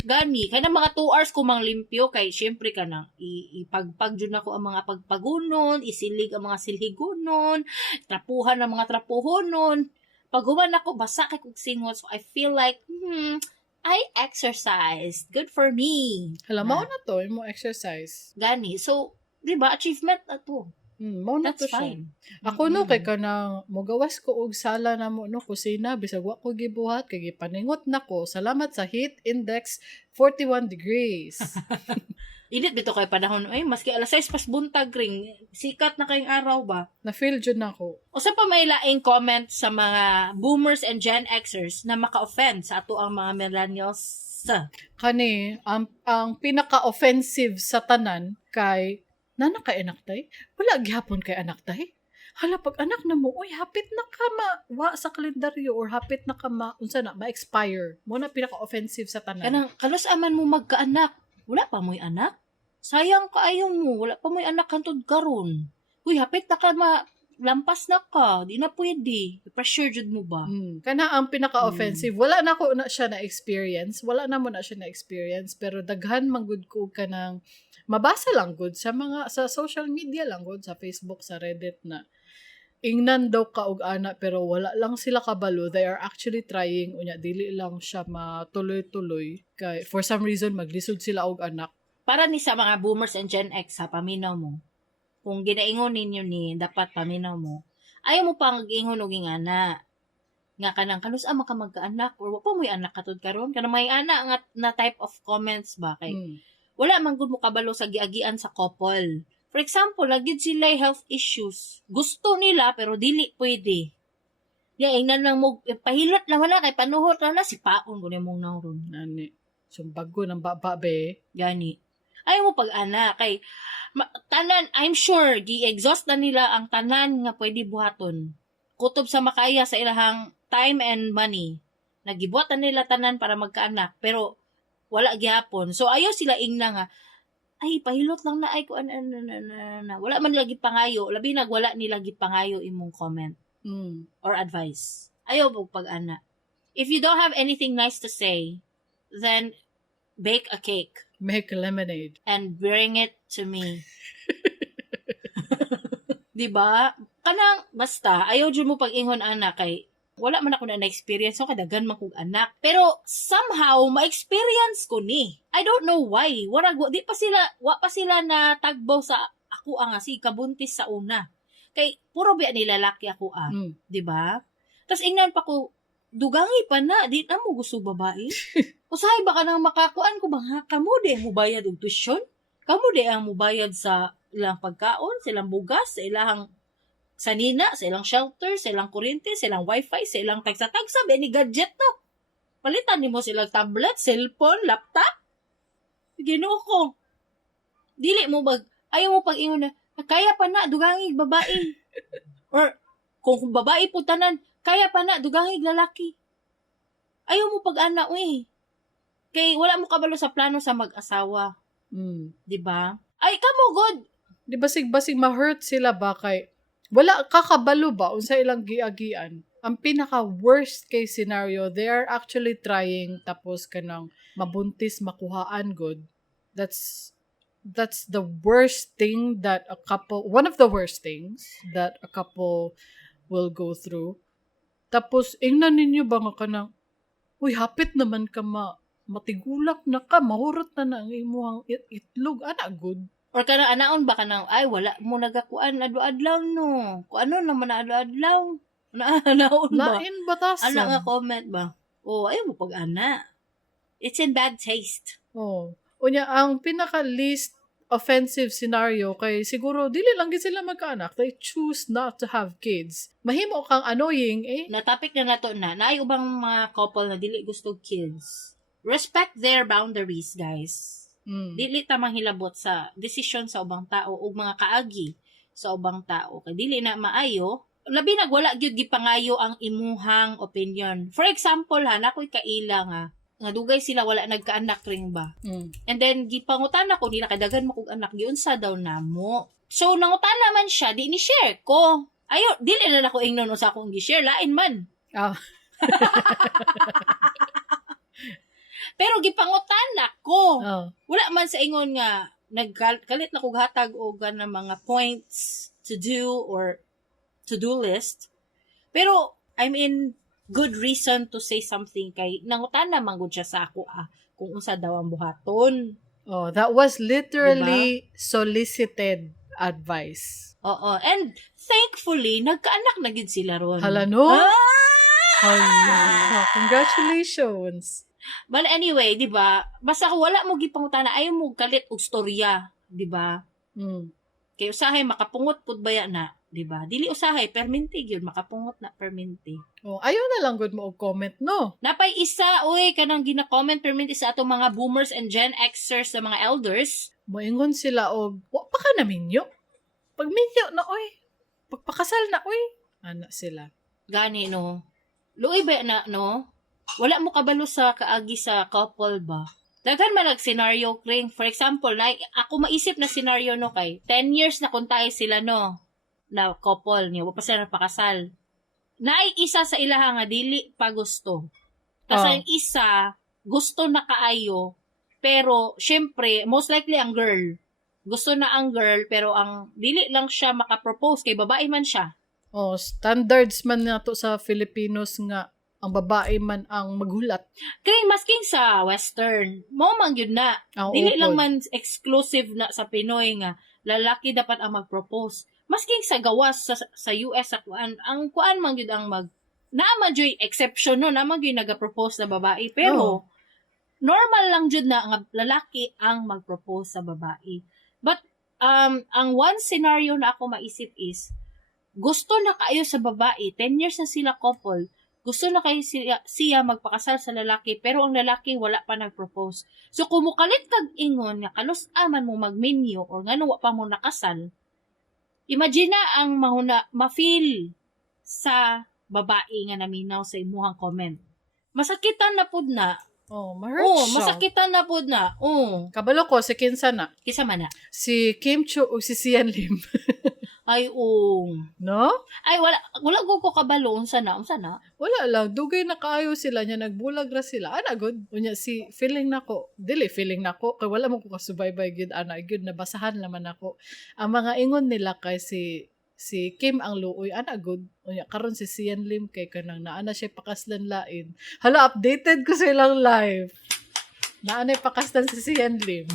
Gani, kaya mga 2 hours ko mang limpyo, kay syempre ka na, ipagpag jud ako ang mga pagpagunon, isilig ang mga silhigunon, trapuhan ang mga trapuhonon. Pag human ako, basa kay kong singot, so I feel like, I exercised. Good for me. Hala, mao na to, mo exercise. Gani. So, di ba, achievement na to. Mao na to That's siya. fine. Ako no, kay kanang mugawas ko og sala na mo no, kusina, bisag wa ko gibuhat, kay gipaningot na ko. Salamat sa heat index, 41 degrees. Init bito kay panahon. Ay, maski alas 6 pas buntag ring. Sikat na kayong araw ba? Na-feel jud na ko. O sa pa may laing comment sa mga boomers and Gen Xers na maka-offend sa ato ang mga millennials. Kani, ang pinaka-offensive sa tanan kay nana kay anak tay? Wala gihapon kay anak tay. Hala, pag anak na mo, uy, hapit na ka wa sa kalendaryo or hapit na ka unsa na, ma-expire. Mo na pinaka-offensive sa tanan. Kanang, kalos aman mo magkaanak. Wala pa mo'y anak? Sayang kaayo mo. Wala pa mo'y anak hantod karon. Uy, hapit na ka lampas na ka. Di na pwede. Pressure jud mo ba? Kana ang pinaka-offensive. Wala na ko na siya na-experience. Wala na mo na siya na-experience. Pero daghan manggod ko ka ng mabasa lang good sa sa social media lang good, sa Facebook, sa Reddit na ingnan daw ka og ana pero wala lang sila kabalo. They are actually trying, unya dili lang siya matuloy-tuloy kay for some reason maglisod sila og anak. Para ni sa mga boomers and Gen X, ha, paminaw mo. Kung ginaingon ninyo ni, dapat paminaw mo. Ayaw mo pang ingon og ingana. Nga kanang kanus ka magkaanak or wa pa mo'y anak katod karon kanang may ana nga na type of comments ba kay wala man gud mo kabalo sa giagian sa couple. For example, lagid sila health issues. Gusto nila pero dili pwede. Ya ingnan lang mo pahilot lang wala kay panuhot lang na si paon gud mong nawron. Nani. Sumbago ng baba be. Gani. Ayaw mo pag-ana kay tanan, I'm sure gi-exhaust na nila ang tanan nga pwede buhaton. Kutob sa makaya sa ilahang time and money. Nagibuhat na nila tanan para magkaanak pero wala gyapon. So ayaw sila ingna nga ay pahilot lang na ay ko wala man lagi pangayo, labi nagwala nila gipangayo imong comment or advice. Ayaw mo pag-ana. If you don't have anything nice to say, then bake a cake. Make lemonade. And bring it to me. Diba? Kanang, basta, ayaw dyan mo pag-ingon anak kay wala man ako na experience so kadagan man kong anak. Pero somehow ma-experience ko ni. I don't know why. Wa pa sila na tagbaw sa ako nga si kabuntis sa una. Kay puro biya ni lalaki ako di ba? Tas ingnan pa ko dugangi pa na, di na mo gusto babae. Usahay ba ka nang makakuan ko bang ha? Kamu di ang mubayad og tuition? Kamu di ang mubayad sa ilang pagkaon, sa ilang bugas, sa ilang sanina, sa ilang shelter, sa ilang kuryente, sa ilang wifi, sa ilang tagsa-tagsa, any gadget to. Palitan ni mo silang tablet, cellphone, laptop. Ginoo ko. Dili mo ayaw mo pag-ingon na, kaya pa na, dugangig babae. Or, kung babae po tanan, kaya pa na, dugangig lalaki. Ayaw mo pag-ana, Kay wala mo kabalo sa plano sa mag-asawa. Diba? Ay, kamo good. Di basig ma-hurt sila ba kay wala kakabalo ba unsa ilang giagian? Ang pinaka worst case scenario, they are actually trying tapos kanang mabuntis makuhaan good. That's the worst thing that one of the worst things that a couple will go through. Tapos ingnan ninyo ba nga kanang uy hapit naman ka matigulak na ka, mahurot na ang imuhang itlog, ana good. Or kanang anaon ba kanang ay wala mo nagakuan adlaw no. Kung ano naman adlaw. Anaon ba? Lain batasan. Ana nga comment ba? Ayaw mo pag-ana. It's in bad taste. Unya ang pinaka least offensive scenario kay siguro dili lang gid sila magkaanak. They choose not to have kids. Mahimo kang annoying Na topic na nato na, naay ubang mga couple na dili gusto kids. Respect their boundaries, guys. Dili ta manghilabot sa desisyon sa ubang tao ug mga kaagi sa ubang tao. Kay dili na maayo, labi nagwala gyud gipangayo ang imuhang opinion. For example, nakoy kaila nga dugay sila wala nagkaanak ring ba. And then gipangutan ako nila kadagan mo kog anak giunsa daw namo. So nangutan man siya, di ni share ko. Ayo, dili na ako ingnon usa akong gi-share lain man. Pero gipangutan ako. Wala man sa ingon nga nagkalit na kog hatag og na mga points to do or to-do list. Pero I mean good reason to say something kay nangutan naman gud siya sa ako kung unsa daw ang buhaton. Oh, that was literally solicited advice. Oo, and thankfully nagkaanak na gid sila ron. Hala no? Hala. Congratulations. But anyway, 'di ba? Basta kung wala mo gipangutana ayaw mo kalit og storya, 'di ba? Kay usahay makapungot pud baya na. Diba? Dili usahay, perminti yun. Makapungot na perminti. Oh, ayaw na lang good mo og comment, no? Napay isa, kanang gina-comment perminti sa atong mga boomers and Gen Xers sa mga elders. Moingon sila og, wa pa ka na minyo? Pag minyo na, pagpakasal na, ana sila. Gani, no? Luoy ba na, no? Wala mo kabalo sa kaagi sa couple ba? Daghan man nag-scenario ring. For example, ako maisip na scenario, no, kay 10 years na kuntay sila, no? Na couple niya, wala pa sila napakasal. Isa sa ilaha nga dili pa gusto. Tapos ang isa, gusto na kaayo, pero syempre, most likely ang girl. Gusto na ang girl, pero ang dili lang siya makapropose, kay babae man siya. Standards man na to sa Filipinos nga, ang babae man ang maghulat. Kaya masking sa Western, mo man yun na. Dili lang man exclusive na sa Pinoy nga, lalaki dapat ang mag-propose. Masking sa gawas sa US ang kuan man gyud ang naman joy exception no naman gyud naga-propose na babae pero normal lang jud na nga lalaki ang mag-propose sa babae. But ang one scenario na ako maisip is gusto na kayo sa babae, 10 years na sila couple, gusto na kayo siya magpakasal sa lalaki pero ang lalaki wala pa nag-propose. So kumukalit kag ingon nga kalus-aman mo magminyo or ngano wa pa mo nakasal. Imagine na ang ma-feel sa babae nga naminaw sa imuhang comment. Masakitan na pud na. Ma-hurt siya. Masakitan na pud na. Kabalo ko, si kinsa na? Kisa man na? Si Kim Chu o si Sian Lim. Ay, No? Ay, wala ko kabalo. Unsa na? Wala lang. Dugay na kaayo sila niya. Nagbulag ra sila. Ana, good. Unya, feeling nako. Feeling nako. Kaya wala mo ko kasubaybay, good. Ana, good. Nabasahan naman ako. Ang mga ingon nila kay si Kim ang luoy. Ana, good. Unya, karon si Sian Lim kay kanang naana siya pakaslan lain. Hala, updated ko silang live. Naanay pakaslan si Sian Lim.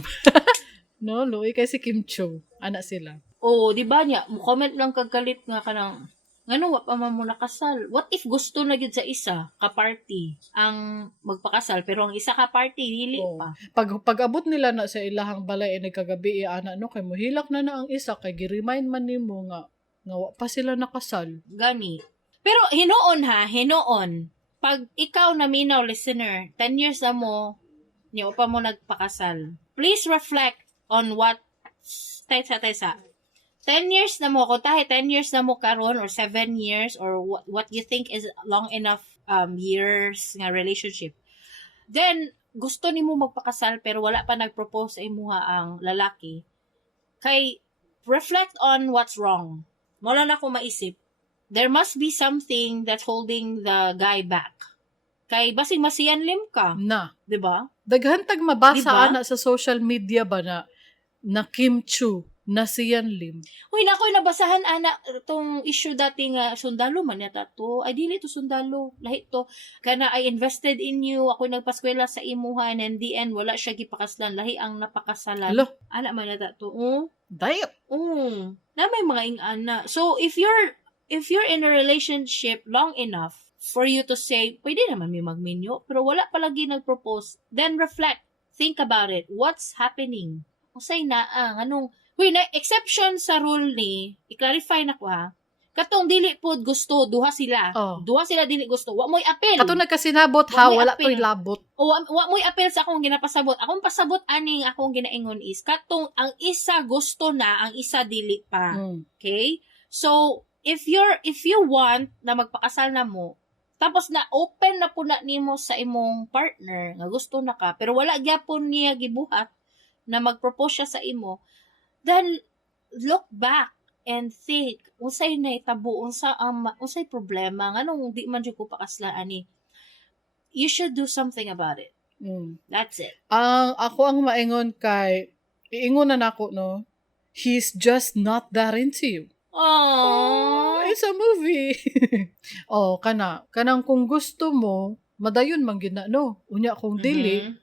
No, luoy kay si Kim Cho. Ana sila. Di ba niya? Comment lang kagalit nga kanang ngano wa pa man mo nakasal. What if gusto na gyud sa isa ka party ang magpakasal pero ang isa ka party dili pa. Pag abot nila na sa ilahang balay ini kagabi ana no kay mohilak na ang isa kay gi-remind man nimo nga wa pa sila nakasal. Gani. Pero hinoon. Pag ikaw naminaw listener, 10 years na mo niya pa mo nagpakasal. Please reflect on what taysa 10 years na mo, kung tayo 10 years na mo karon or 7 years or what you think is long enough years nga relationship. Then, gusto ni mo magpakasal pero wala pa nag-propose sa imuha ang lalaki. Kay, reflect on what's wrong. Wala na ko maisip. There must be something that's holding the guy back. Kay, basing masiyan lim ka. Na. Diba? Daghantag mabasa Diba? ana sa social media ba na Kim Chu na Sian Lim. Uy, nakoy nabasahan ana tong issue dati nga sundalo man yata to. Ay dili to sundalo, lahi to. Kana I invested in you, ako nagpaskwela sa imuha and in the end wala siya gipakaslan, lahi ang napakasalan. Hello. Ana man yata to. Dayap. Na may mga ingana. So if you're in a relationship long enough for you to say, pwede naman may magminyo, pero wala palagi nag-propose, then reflect. Think about it. What's happening? Usay na anong na exception sa rule ni, i-clarify na ko ha. Katong dili pod gusto, duha sila. Oh. Duha sila dili gusto. Wa mo'y apel. Katong nagkasinabot ha, Wa wala may to'y apil. labot. O wa mo'y apel sa akong ginapasabot. Akong pasabot aning akong ginaingon is katong ang isa gusto na, ang isa dili pa. Okay? So, if you want na magpakasal na mo, tapos na open na po na nimo sa imong partner nga gusto na ka, pero wala gyapon niya gibuhat na mag-propose siya sa imo, then look back and think unsay nahitabo, unsay problema nganong di man jud ko pakaslaan ni. You should do something about it. That's it. Ako ang maingon kay iingon na nako no. He's just not that into you. Oh, It's a movie. kanang kung gusto mo, madayon man gina no. Unya kung dili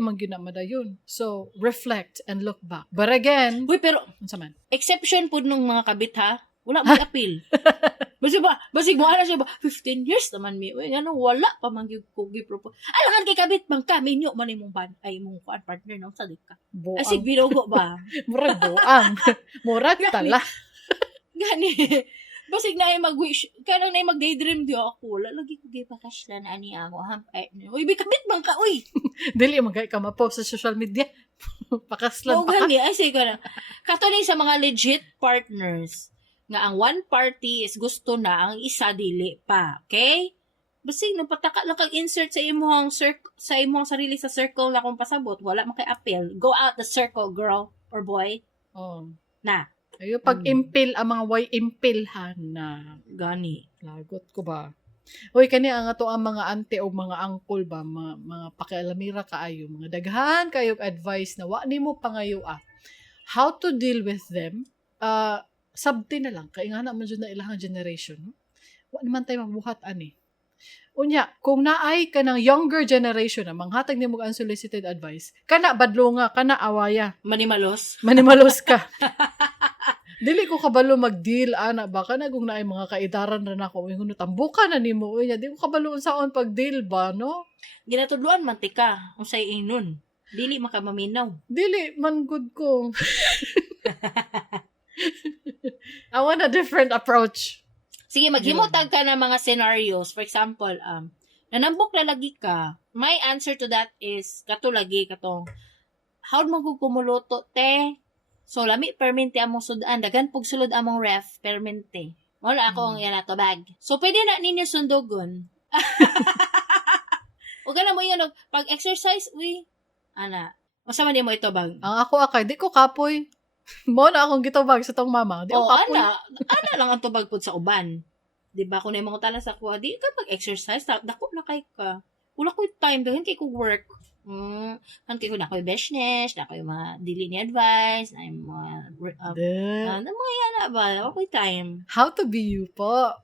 man gina madayon. So, reflect and look back. But again, Uy, pero unsa man? exception po nung mga kabit ha, wala may appeal. Basig mo ana siya ba 15 years naman mi. Uy, ngano wala pa man gyud ko gi-propose. Alangan kay kabit man ka minyo man imong imong partner no sa ka. Asig Buang. binugo ba? Murag buang. Murag tala. Gani. Basig na ay mag-wish. Kanang na ay mag-daydream di ako. Wala lagi ko gipakaslan ani ako. Uy, kabit man ka uy. Dili magay ka ma-post sa social media. Pakaslan Oo, pa ka. gani. Ay, sige na. Katuloy sa mga legit partners, nga ang one party is gusto na, ang isa dili pa. Okay? Basig, napataka lang kag-insert sa imong sarili sa circle na kung pasabot. Wala man kay appeal. Go out the circle, girl or boy. Oh. Na. Ayo pag-impil ang mga way impilhan na. Gani. Lagot ko ba? Uy, kani ang ato ang mga ante o mga uncle ba, mga pakialamira kaayo, mga daghan kayong advice na wa nimo pangayo how to deal with them. Sabti na lang kay nga na man jud na ilang generation. No? Wa naman tayo mabuhat ani. Unya, kung naay ka ng younger generation na manghatag nimo ang unsolicited advice, kana badlonga, kana awaya, Manimalos. manimalos ka. Dili ko kabalo mag-deal ana baka na kung naay mga kaidaran ra nako ingon tambukan na nimo unya di ko kabalo unsaon pag-deal ba no Ginatudluan mantika. Unsay inon. Dili makamaminaw. dili man good ko. I want a different approach. Sige, maghimutag ka ng mga scenarios. For example, nanambok na lagi ka. My answer to that is, kato lagi, katong, how magkukumuloto, te? So, lami permente among sudan. Dagan pag sulod among ref, permente. Wala ako ang yan ato bag. So, pwede na ninyo sundogon. O gana mo yun, pag-exercise, ana, masama niyo mo ito bag. Ang ako akay di ko kapoy. Mo na akong gitubag sa tong mama. Di ko kapoy. ana lang ang tubag pod sa uban. Di ba, kung na yung mga tala sa kuha, di ka pag-exercise, dako na kay ka. Wala ko time, dahil kay ko work. Kay ko na ko yung business, na ko yung mga dili ni advice, na yung mga, na mga yana ba, wala ko yung time. How to be you po.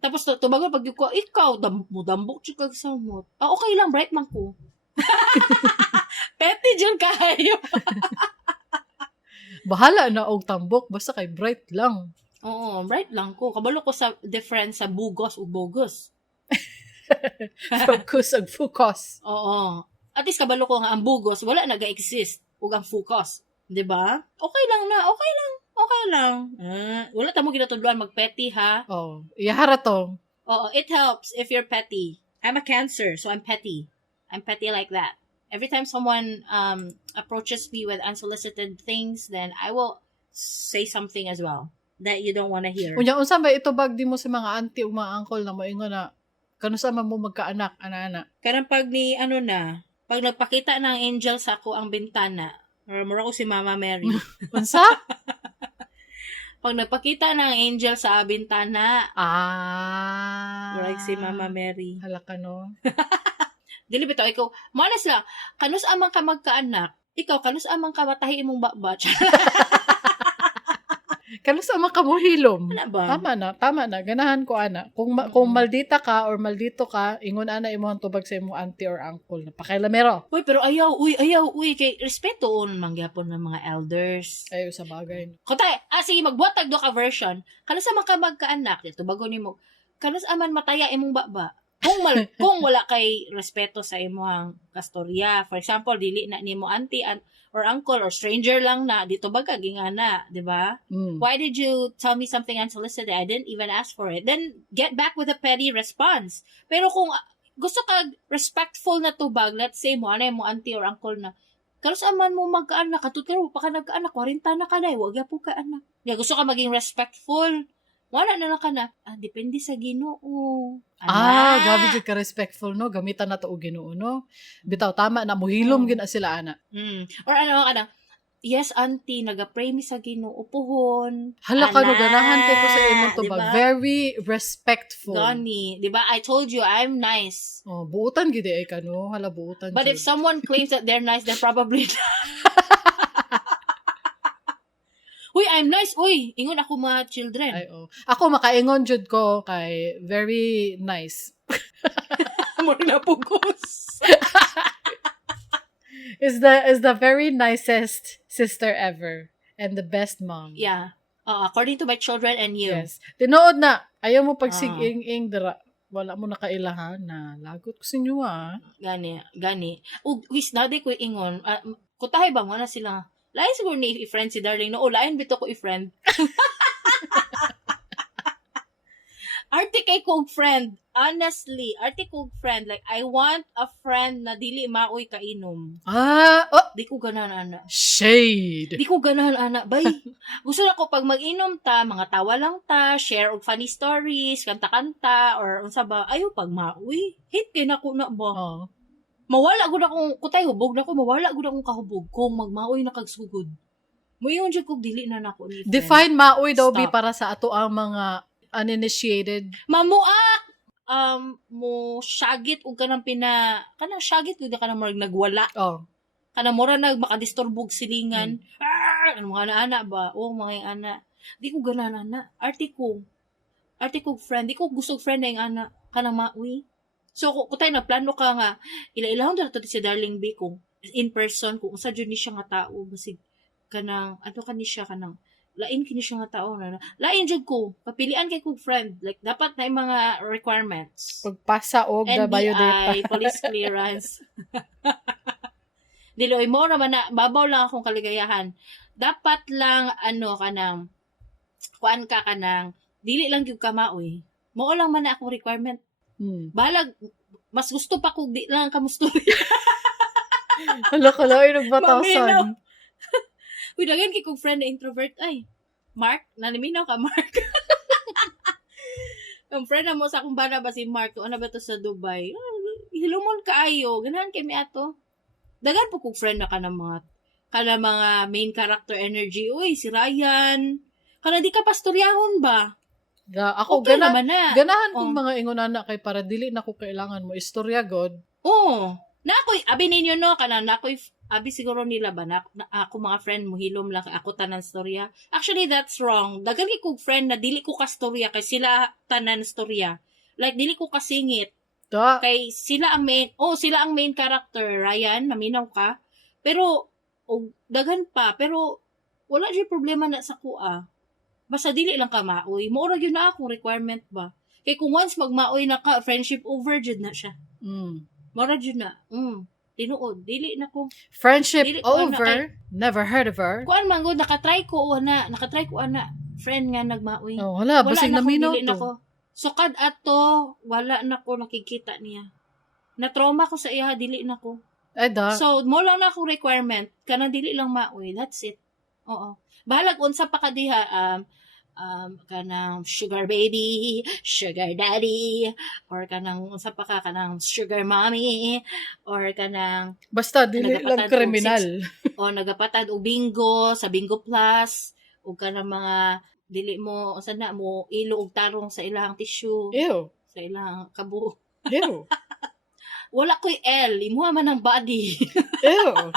Tapos, tubagon pag ko, ikaw, dambok chikag sa mo. Okay lang, bright man ko. Petty dyan kayo. Bahala na og tambok basta kay bright lang. Oo, bright lang ko. Kabalo ko sa difference sa bugos o bogus. Focus ag focus. Oo. At least kabalo ko nga ang bugos, wala nag-exist. Ug ang focus. Diba? Okay lang na. Okay lang. Wala tamo ginatudluan mag-petty, ha? Oh, iyahara to. Oo, it helps if you're petty. I'm a Cancer, so I'm petty. I'm petty like that. Every time someone approaches me with unsolicited things, then I will say something as well that you don't want to hear. Unya unsa ba itubag di mo sa mga auntie o mga uncle na moingon na kanusa man mo magkaanak ana-ana. Karang pag ni pag nagpakita ng angel sa ako ang bintana, or mura ko si Mama Mary. Unsa? Pag nagpakita ng angel sa bintana, mura si Mama Mary. Hala ka no. Dili bitaw ikaw, malas lang, kanus amang ka magkaanak, ikaw kanus amang ka matahi imong bakbatch. Kanusa man ka mo hilom. Ano ba? Tama na. Ganahan ko ana. Kung maldita ka or maldito ka, ingon ana imong tubag sa imong auntie or uncle na pakailamero. Uy, pero ayaw, kay respeto mangyapon ng mga elders. Ayo sa bagay. Kotay, sige, magbuhatag do ka version. Kanus amang ka magkaanak, ito bago nimo. Kanus aman mataya imong baba. Kung wala kay respeto sa imong kastorya, for example, dili na nimo auntie or uncle or stranger lang na dito baga gingana, di ba? Why did you tell me something unsolicited? I didn't even ask for it. Then get back with a petty response. Pero kung gusto ka respectful na tubag, let's say mo ano mo auntie or uncle na karos aman mo mag-anak, katuturo pa ka nag-anak, 40 na ka na, wag po ka anak. Gusto ka maging respectful. Wala na lang ka na. Depende sa Ginoo. Gabi jud ka respectful, no? Gamitan na to og Ginoo, no? Bitaw, tama na, muhilom gina sila, ana. Or ano ka na, yes, auntie, nag-pray mi sa Ginoo, puhon. Hala ka, no, ganahan kay ko sa imong tubag. Diba? Very respectful. Gani. Diba? I told you, I'm nice. Buutan gid ay ka, no? Hala, buutan. But jud. if someone claims that they're nice, they're probably Uy, I'm nice. Uy, ingon ako mga children. Ay, Ako, makaingon jud ko kay very nice. Mura na pugos. Is the very nicest sister ever. And the best mom. Yeah. According to my children and you. Yes. Tinuod na. Ayaw mo pagsig-ing-ing dira. Wala mo nakailahan na. Lagot ko sa inyo, Gani. Wis, nade ko ingon. Kutahay ba mo na sila? Lain siguro ni i-friend si Darling. No, lain bito ko i-friend. Arte kay kong friend. Honestly, arte kong friend. Like, I want a friend na dili maoy kainom. Di ko ganahan, ana. Shade! Di ko ganahan, ana. Bay, gusto na ko pag mag-inom ta, mga tawa lang ta, share og funny stories, kanta-kanta, or unsa ba, ayaw pag maoy. Hit kay na ko na ba? Mawala gud akong kutay hubog na ko, mawala gud akong kahubog kung magmaoy na kagsugod. Moingon jud kog dili na nako ni friend. Define maoy daw bi Stop. para sa ato ang mga uninitiated. Mamuak mo syagit og kanang kanang syagit gud kanang marag nagwala. Kanang mura nag makadisturbog silingan. Ano mga ana ba? Mga ana. Di ko ganan ana. Arte ko friend. Di ko gusto friend na yung ana kanang maoy. So, kutay na, plano ka nga, ila-ilahon na ito si Darling B kung in person, kung sa dyan ni siya nga tao, basig kanang, lain kini siya nga tao, lain dyan ko, papilian kay kong friend, like, dapat na yung mga requirements. Pagpasa og the biodata. NBI, police clearance. Diloy mo naman na, babaw lang akong kaligayahan. Dapat lang, kuan ka kanang, dili lang yung kamaoy. Mao lang man na akong requirement. Balag, mas gusto pa kung di lang kamustorya. Hala ka lang, ay nagbatasan. Uy, dagan kay kong friend na introvert. Ay, Mark, naniminaw ka, Mark. Ang friend na mo sa akong bana ba si Mark, ano ba to sa Dubai? Hilumon ka ayo, ganahan kay mi ato. Dagan po kong friend na ka ng mga main character energy. Uy, si Ryan. Kana di ka pastoryahon ba? Ako, okay naman na. Ganahan kong mga ingonana kay para dili na ko kailangan mo istorya, God. Na ako'y, abi ninyo no, na ako'y, abi siguro nila ba, na ako mga friend mo, hilom lang, ako tanan storya. Actually, that's wrong. Dagan kong friend na dili ko ka storya, kay sila tanan storya. Like, dili ko kasingit. Kay sila ang main character, Ryan, naminaw ka. Pero, dagan pa, pero, wala dyan problema na sa kuha. Basta dili lang ka maoy. Maura yun na akong requirement ba? Kaya kung once magmaoy na ka, friendship over jud na siya. Maura yun na. Tinuod. Dili na ko. Friendship over? Never heard of her? Kuan man gud nakatry ko ana. Friend nga nagmaoy. Wala basig naminaw to. Nako. Sukad ato, wala na ko nakikita niya. Na-trauma ko sa iya, dili na ko. So, mo lang na akong requirement. Kanang dili lang maoy. That's it. Oo. Bahalag unsa pa ka diha kanang sugar baby, sugar daddy, or kanang unsa pa ka kanang sugar mommy, or kanang basta dili lang kriminal. Nagapatad og bingo sa Bingo Plus, o kanang mga dili mo unsa na mo ilo og tarong sa ilahang tissue. Ew. Sa ilahang kabuo. Ew. Wala ko'y L, imuha man ang body. Ew.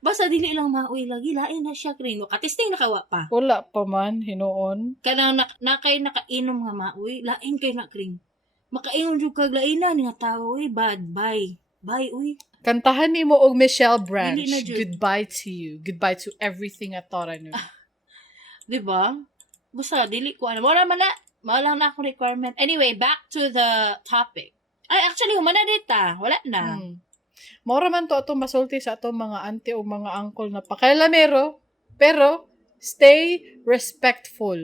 Basta dili lang maoy lagi lain na siya krino. Katisting nakawa pa. Wala pa man hinuon. Kanang nakay nakainom nga maoy, lain kay na kring. Makainom jud kag lain na nga tawo bad bye. Bye uy. Kantahan nimo og Michelle Branch. Dili na jud. Goodbye to you. Goodbye to everything I thought I knew. Di ba? Basta dili ko wala man na Maalang na akong requirement. Anyway, back to the topic. Ay, actually, humana dita. Wala na. Mora man to atong masulti sa atong mga auntie o mga uncle na pakailamero, pero stay respectful.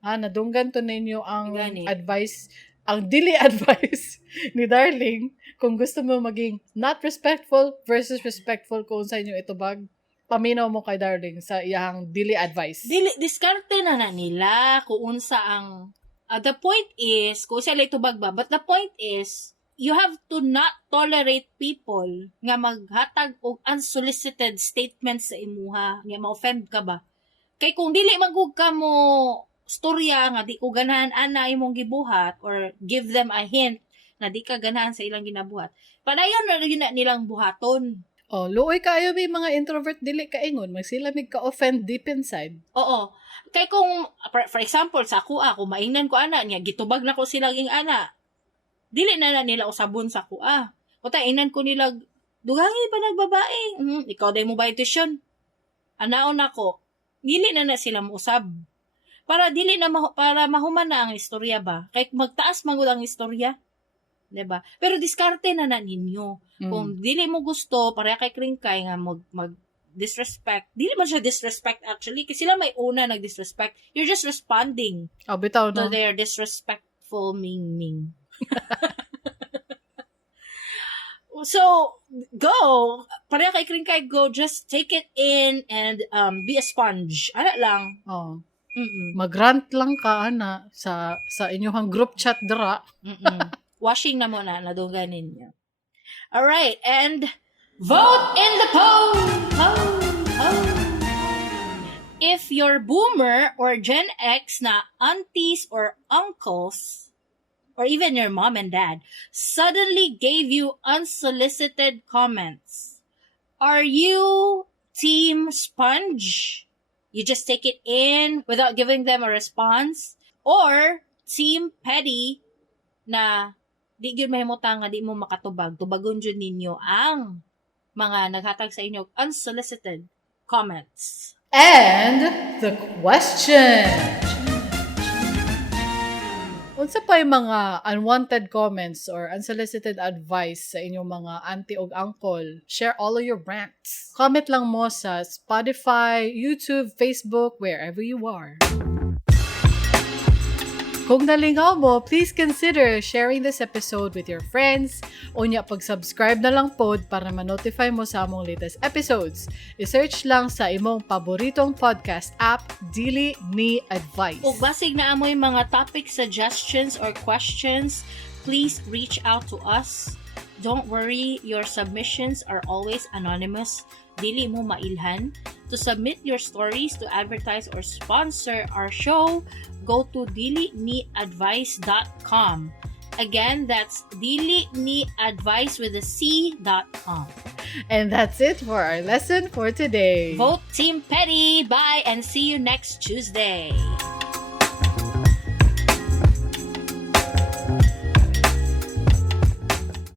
Nadunggan to ninyo ang Gani. advice, ang dili advice ni Darling kung gusto mo maging not respectful versus respectful kung sa inyo itubag. Paminaw mo kay Darling sa iyang dili advice. Diskarte na nila kung unsa ang the point is, kung sila itubag ba, but the point is, you have to not tolerate people nga maghatag og unsolicited statements sa imuha, nga ma-offend ka ba. Kay kung dili magug ka mo storya nga di ko ganahan ana imong gibuhat or give them a hint na di ka ganahan sa ilang ginabuhat, padayon na rin na nilang buhaton. Luoy kayo may mga introvert dili kaingon, magsilamig ka offend deep inside. Oo. Kay kung, for example, sa kuha, kung maingnan ko ana niya, gitubag na ko silang ing ana, dili na nila usabon sa kuha. Kuta, ingnan ko nila, dugangi pa nagbabae. Ikaw day mo ba tuition? Anaon ako. Dili na sila mausab. Para dili na para mahuman na ang istorya ba? Kay magtaas magud ang istorya. 'Di ba? Pero diskarte na ninyo. Kung dili mo gusto, para kay Kringkay nga mag disrespect. Dili man siya disrespect actually kasi sila may una nag-disrespect. You're just responding Bitaw to na. their disrespectful ming. So, go. Para kay Kringkay, go. Just take it in and be a sponge. Ano lang. Mag-rant lang ka sa inyong group chat dira. Washing na muna, nadunggan ninyo. Alright, and vote in the poll! If your boomer or Gen X na aunties or uncles, or even your mom and dad, suddenly gave you unsolicited comments, are you team sponge? You just take it in without giving them a response? Or team petty na di gyud mahimutang nga di mo makatubag, tubagon jud ninyo ang mga naghatag sa inyo unsolicited comments. And the question. Unsa pa yung mga unwanted comments or unsolicited advice sa inyong mga auntie o uncle? Share all of your rants. Comment lang mo sa Spotify, YouTube, Facebook, wherever you are. Kung nalingaw mo, please consider sharing this episode with your friends. Unya, pag-subscribe na lang pod para ma-notify mo sa among latest episodes. I-search lang sa imong paboritong podcast app, Dili Ni Advice. Ug basig na amoy mga topic suggestions or questions, please reach out to us. Don't worry, your submissions are always anonymous. Dili mo mailhan. To submit your stories to advertise or sponsor our show, go to diliniadvice.com. Again, that's diliniadvice.com. And that's it for our lesson for today. Vote Team Petty. Bye and see you next Tuesday.